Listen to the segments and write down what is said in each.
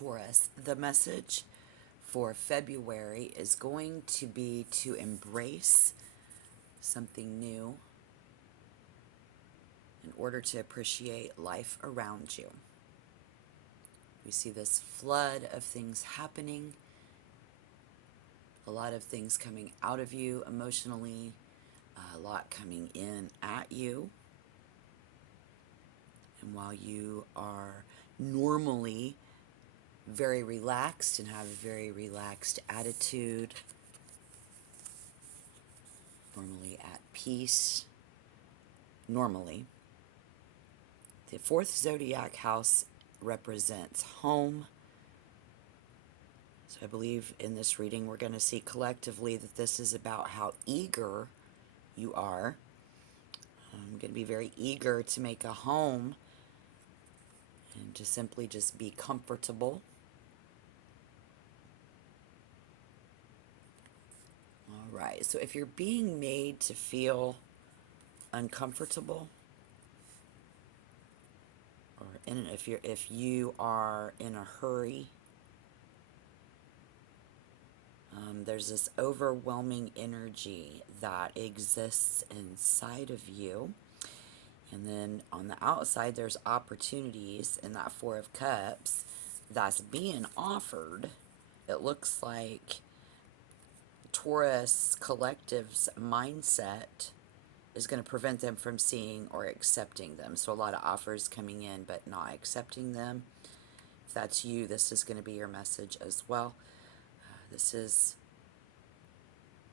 Taurus, the message for February is going to be to embrace something new in order to appreciate life around you. We see this flood of things happening, a lot of things coming out of you emotionally, a lot coming in at you. And while you are normally very relaxed and have a very relaxed attitude, normally at peace, normally, the fourth zodiac house represents home. So I believe in this reading we're going to see collectively that this is about how eager you are. I'm going to be very eager to make a home and to simply just be comfortable. All right, so if you're being made to feel uncomfortable, or if you are in a hurry, there's this overwhelming energy that exists inside of you. And then on the outside, there's opportunities in that Four of Cups that's being offered. It looks like Taurus Collective's mindset is going to prevent them from seeing or accepting them. So a lot of offers coming in, but not accepting them. If that's you, this is going to be your message as well. This is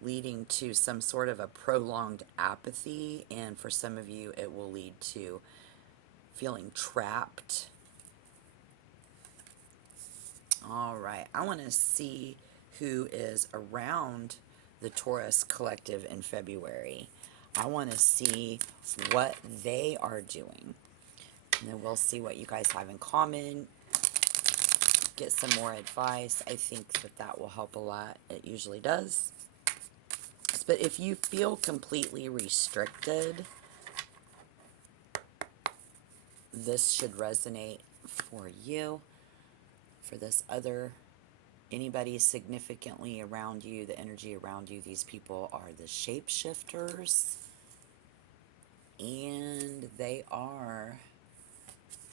leading to some sort of a prolonged apathy, and for some of you, it will lead to feeling trapped. All right, I want to see who is around the Taurus Collective in February. I want to see what they are doing. And then we'll see what you guys have in common. Get some more advice. I think that will help a lot. It usually does. But if you feel completely restricted, this should resonate for you. For this other, anybody significantly around you, the energy around you, these people are the shapeshifters. And they are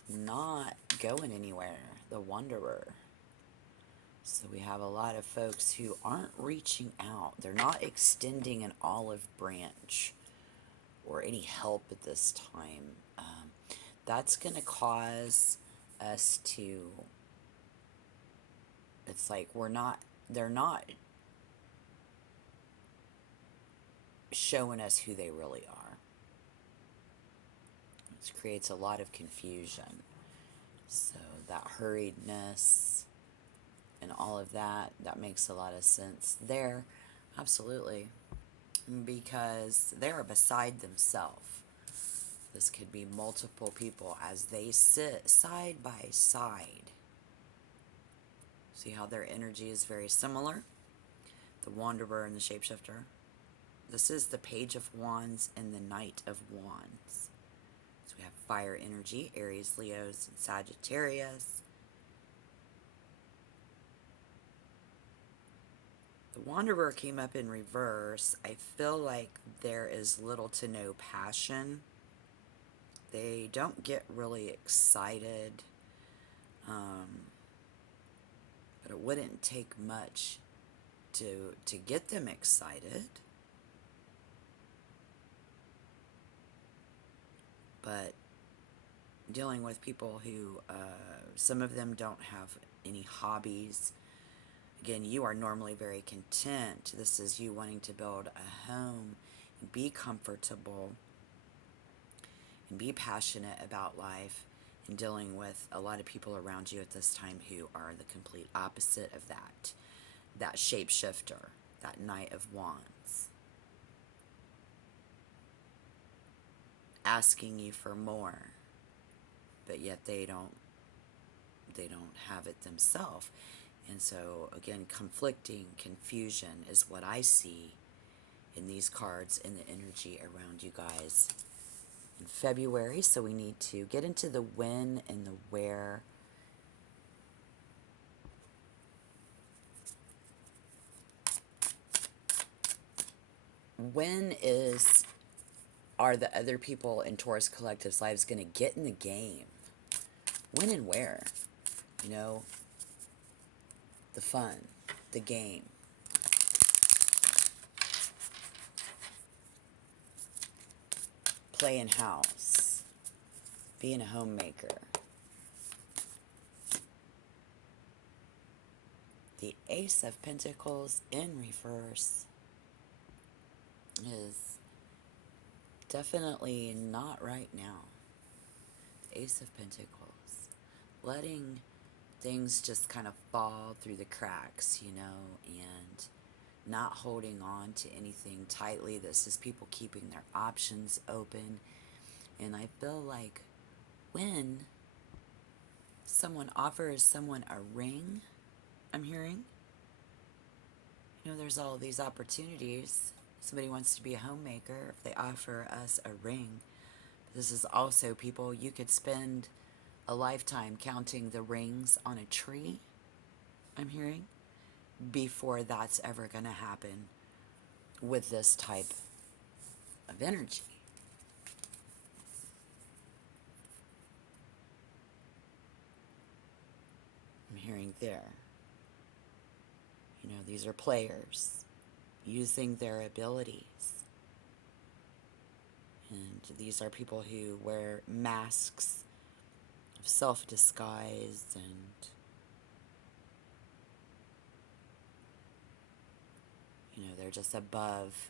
not going anywhere, the wanderer. So we have a lot of folks who aren't reaching out. They're not extending an olive branch or any help at this time. That's going to cause us to, it's like they're not showing us who they really are. This creates a lot of confusion. So that hurriedness and all of that makes a lot of sense there. Absolutely. Because they are beside themselves. This could be multiple people as they sit side by side. See how their energy is very similar? The Wanderer and the Shapeshifter. This is the Page of Wands and the Knight of Wands. So we have fire energy, Aries, Leos, and Sagittarius. The Wanderer came up in reverse. I feel like there is little to no passion. They don't get really excited. But it wouldn't take much to get them excited. But dealing with people who, some of them don't have any hobbies. Again, you are normally very content. This is you wanting to build a home, and be comfortable, and be passionate about life, and dealing with a lot of people around you at this time who are the complete opposite of that. That shapeshifter, that Knight of Wands. Asking you for more, but yet they don't have it themselves. And so, again, conflicting confusion is what I see in these cards and the energy around you guys in February. So we need to get into the when and the where when are the other people in Taurus Collective's lives going to get in the game? When and where? You know, the fun, the game. Playing house. Being a homemaker. The Ace of Pentacles in reverse is definitely not right now. The Ace of Pentacles. Letting things just kind of fall through the cracks, you know, and not holding on to anything tightly. This is people keeping their options open. And I feel like when someone offers someone a ring, I'm hearing, you know, there's all these opportunities. Somebody wants to be a homemaker, if they offer us a ring. This is also people, you could spend a lifetime counting the rings on a tree, I'm hearing, before that's ever going to happen with this type of energy. I'm hearing there. You know, these are players using their abilities. And these are people who wear masks of self-disguise and, you know, they're just above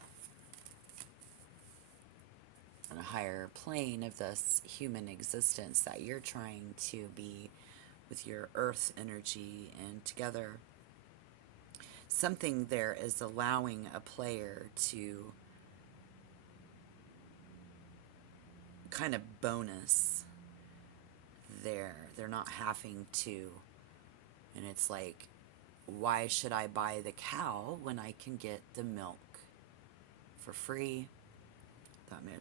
on a higher plane of this human existence that you're trying to be with your earth energy, and together something there is allowing a player to kind of bonus there. They're not having to, and it's like, why should I buy the cow when I can get the milk for free?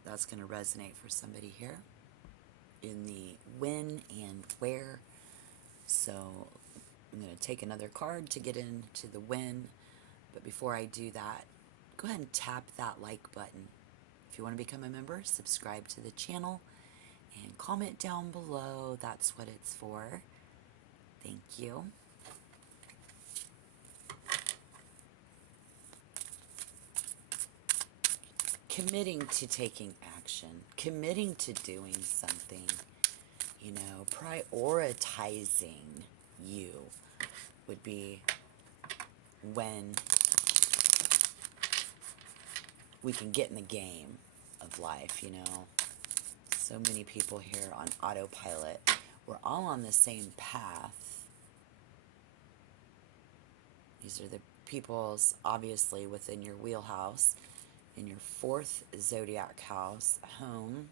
That's going to resonate for somebody here in the when and where. So I'm going to take another card to get into the when, but before I do that, go ahead and tap that like button. If you want to become a member, subscribe to the channel and comment down below. That's what it's for. Thank you. Committing to taking action, committing to doing something, you know, prioritizing you would be when we can get in the game of life, you know. So many people here on autopilot. We're all on the same path. These are the peoples, obviously, within your wheelhouse, in your fourth zodiac house, home.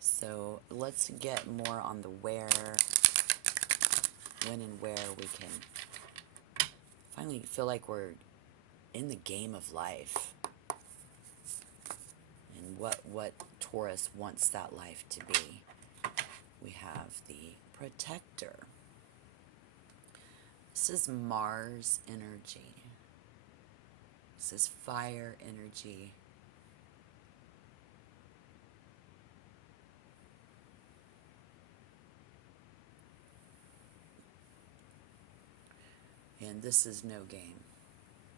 So let's get more on the where, when and where we can finally feel like we're in the game of life. And what Taurus wants that life to be. We have the Protector. This is Mars energy. This is fire energy. And this is no game.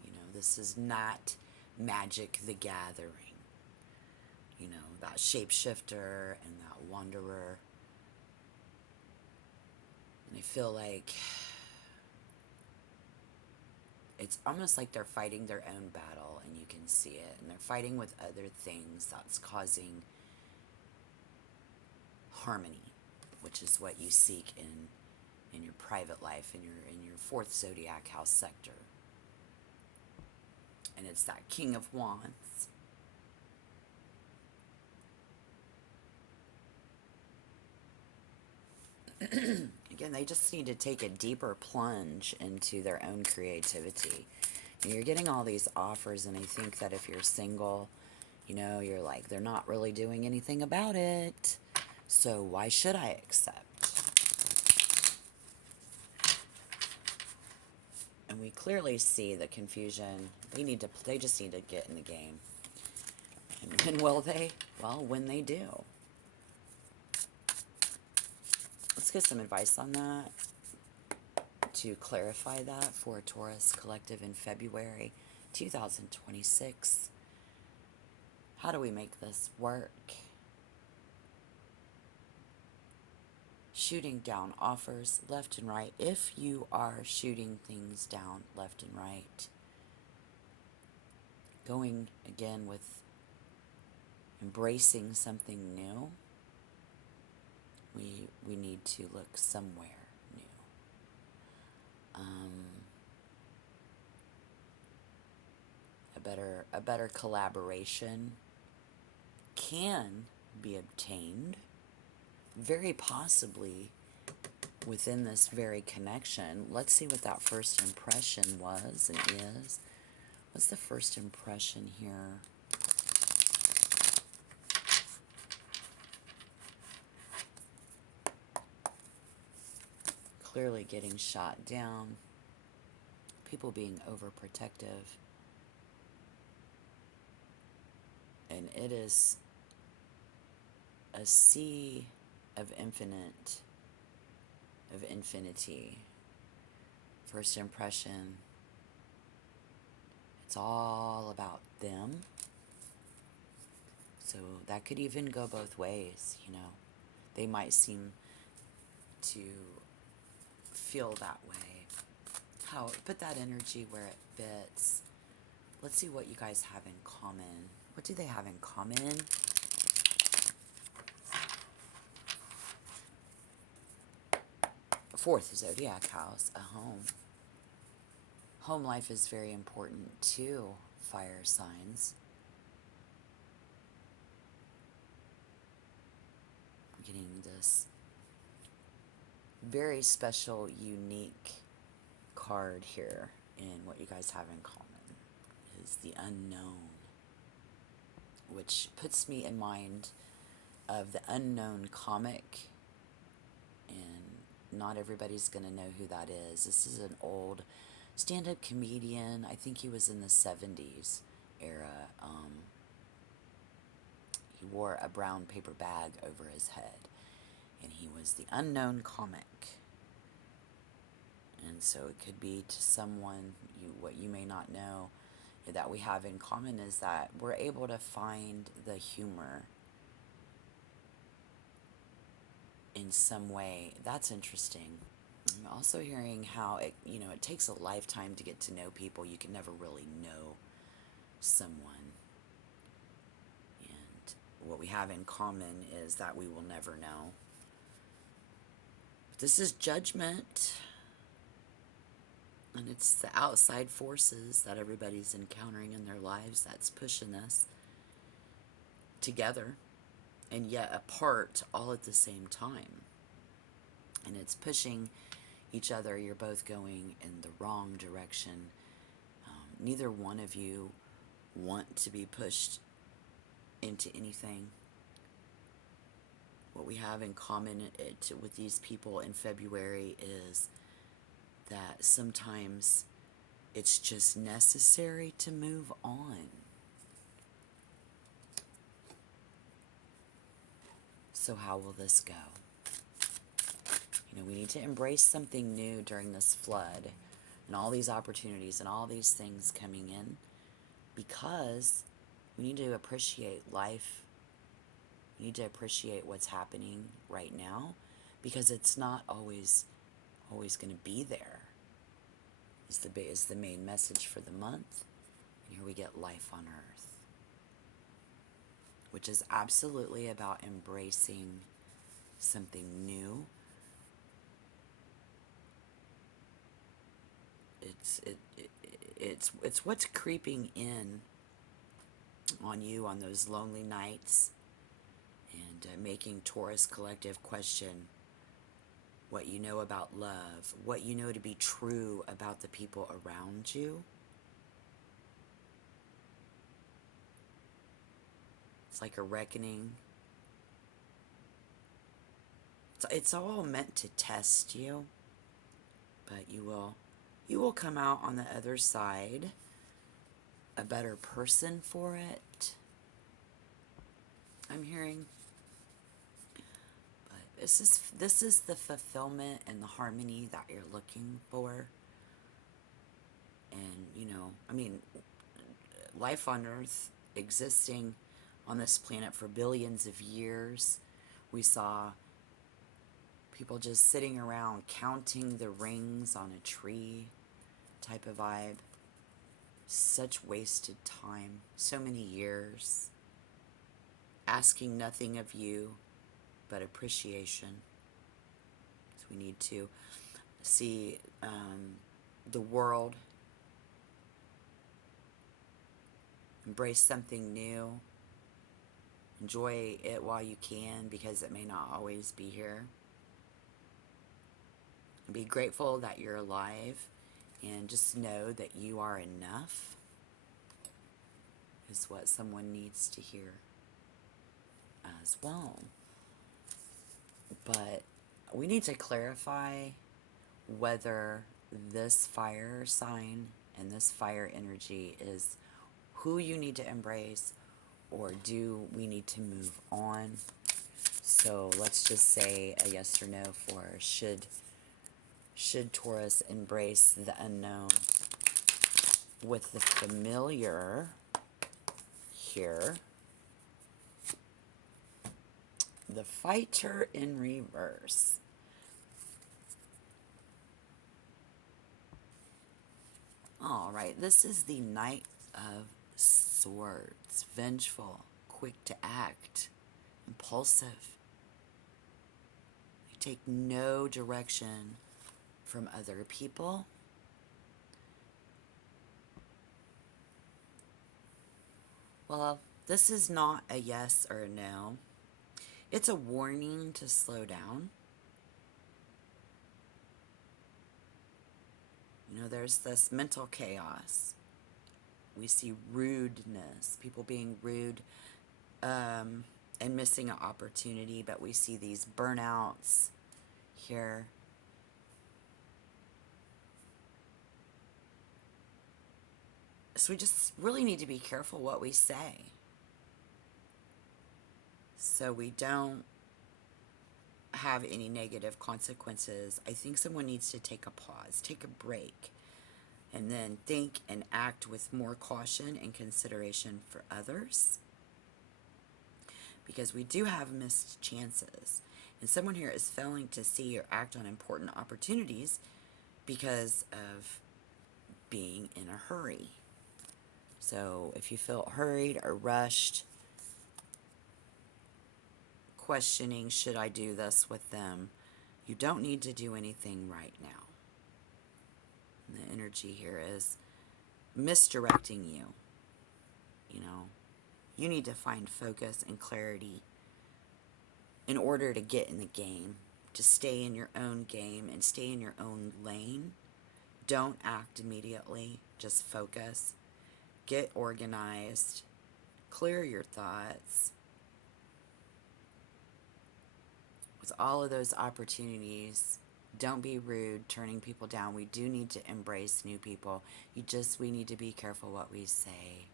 You know, this is not Magic the Gathering. You know, that shapeshifter and that wanderer. And I feel like it's almost like they're fighting their own battle, and you can see it. And they're fighting with other things that's causing harmony, which is what you seek in your private life, in your fourth zodiac house sector. And it's that King of Wands. Again, they just need to take a deeper plunge into their own creativity. And you're getting all these offers, and I think that if you're single, you know, you're like, they're not really doing anything about it, so why should I accept? And we clearly see the confusion. They just need to get in the game. And when will they? Well, when they do. Let's get some advice on that to clarify that for Taurus Collective in February 2026. How do we make this work? Shooting down offers left and right. If you are shooting things down left and right, going again with embracing something new, we need to look somewhere new. A better collaboration can be obtained, very possibly within this very connection. Let's see what that first impression was and is. What's the first impression here? Clearly getting shot down. People being overprotective. And it is a sea of infinity. First impression, it's all about them. So that could even go both ways, you know. They might seem to feel that way. Put that energy where it fits. Let's see what you guys have in common. What do they have in common? Fourth zodiac house, a home. Home life is very important to fire signs. I'm getting this very special, unique card here in what you guys have in common is the unknown, which puts me in mind of the Unknown comic, and not everybody's going to know who that is. This is an old stand-up comedian. I think he was in the 70s era. He wore a brown paper bag over his head, and he was the Unknown comic. And so it could be to someone, what you may not know, that we have in common is that we're able to find the humor in some way. That's interesting. I'm also hearing how it takes a lifetime to get to know people. You can never really know someone. And what we have in common is that we will never know. This is judgment. And it's the outside forces that everybody's encountering in their lives that's pushing us together and yet apart all at the same time. And it's pushing each other. You're both going in the wrong direction. Neither one of you want to be pushed into anything. What we have in common with these people in February is that sometimes it's just necessary to move on. So how will this go? We need to embrace something new during this flood and all these opportunities and all these things coming in, because we need to appreciate life. We need to appreciate what's happening right now, because it's not always going to be there. Is the main message for the month. And here we get life on earth, which is absolutely about embracing something new. It's what's creeping in on you on those lonely nights, and making Taurus Collective question what you know about love, what you know to be true about the people around you. It's like a reckoning. It's all meant to test you, but you will You will come out on the other side a better person for it, I'm hearing. But this is the fulfillment and the harmony that you're looking for. And, you know, I mean, life on Earth existing on this planet for billions of years, we saw people just sitting around counting the rings on a tree type of vibe. Such wasted time, so many years, asking nothing of you but appreciation. So we need to see the world, embrace something new, enjoy it while you can, because it may not always be here. Be grateful that you're alive, and just know that you are enough is what someone needs to hear as well. But we need to clarify whether this fire sign and this fire energy is who you need to embrace, or do we need to move on? So let's just say a yes or no for should Taurus embrace the unknown with the familiar here. The Fighter in reverse. All right, this is the Knight of Swords. Vengeful, quick to act, impulsive. They take no direction from other people. Well, this is not a yes or a no. It's a warning to slow down. You know, there's this mental chaos. We see rudeness, people being rude and missing an opportunity, but we see these burnouts here. So we just really need to be careful what we say, so we don't have any negative consequences. I think someone needs to take a pause, take a break, and then think and act with more caution and consideration for others, because we do have missed chances, and someone here is failing to see or act on important opportunities because of being in a hurry. So if you feel hurried or rushed, questioning, should I do this with them? You don't need to do anything right now. And the energy here is misdirecting you. You know, you need to find focus and clarity in order to get in the game, to stay in your own game and stay in your own lane. Don't act immediately, just focus. Get organized, clear your thoughts. With all of those opportunities, don't be rude, turning people down. We do need to embrace new people. We need to be careful what we say.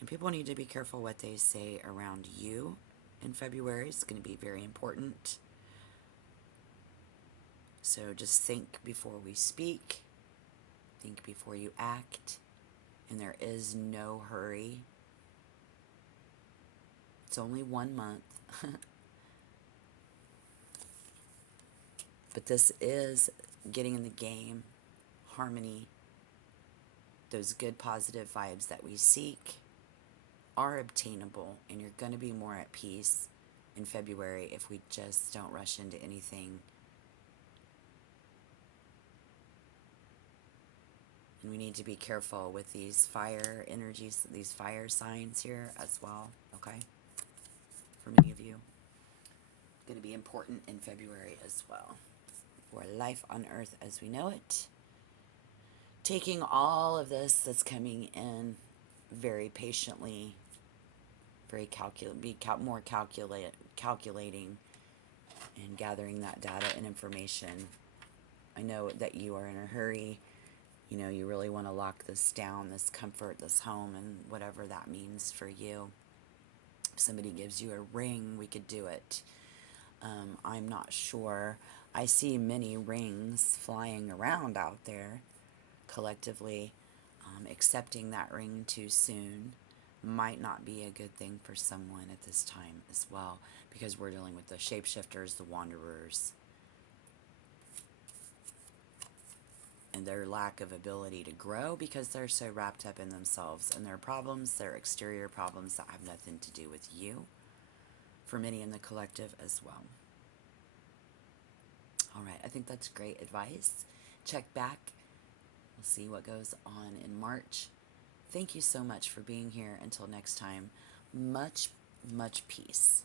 And people need to be careful what they say around you in February. It's going to be very important. So just think before we speak. Think before you act. And there is no hurry. It's only 1 month. But this is getting in the game, harmony. Those good positive vibes that we seek are obtainable, and you're going to be more at peace in February if we just don't rush into anything. And we need to be careful with these fire energies, these fire signs here as well, okay? For many of you, it's going to be important in February as well. For life on Earth as we know it. Taking all of this that's coming in very patiently, very more calculating and gathering that data and information. I know that you are in a hurry You really want to lock this down, this comfort, this home, and whatever that means for you. If somebody gives you a ring, we could do it. I'm not sure. I see many rings flying around out there collectively. Accepting that ring too soon might not be a good thing for someone at this time as well, because we're dealing with the shapeshifters, the wanderers, and their lack of ability to grow because they're so wrapped up in themselves and their problems, their exterior problems that have nothing to do with you, for many in the collective as well. All right, I think that's great advice. Check back. We'll see what goes on in March. Thank you so much for being here. Until next time, much, much peace.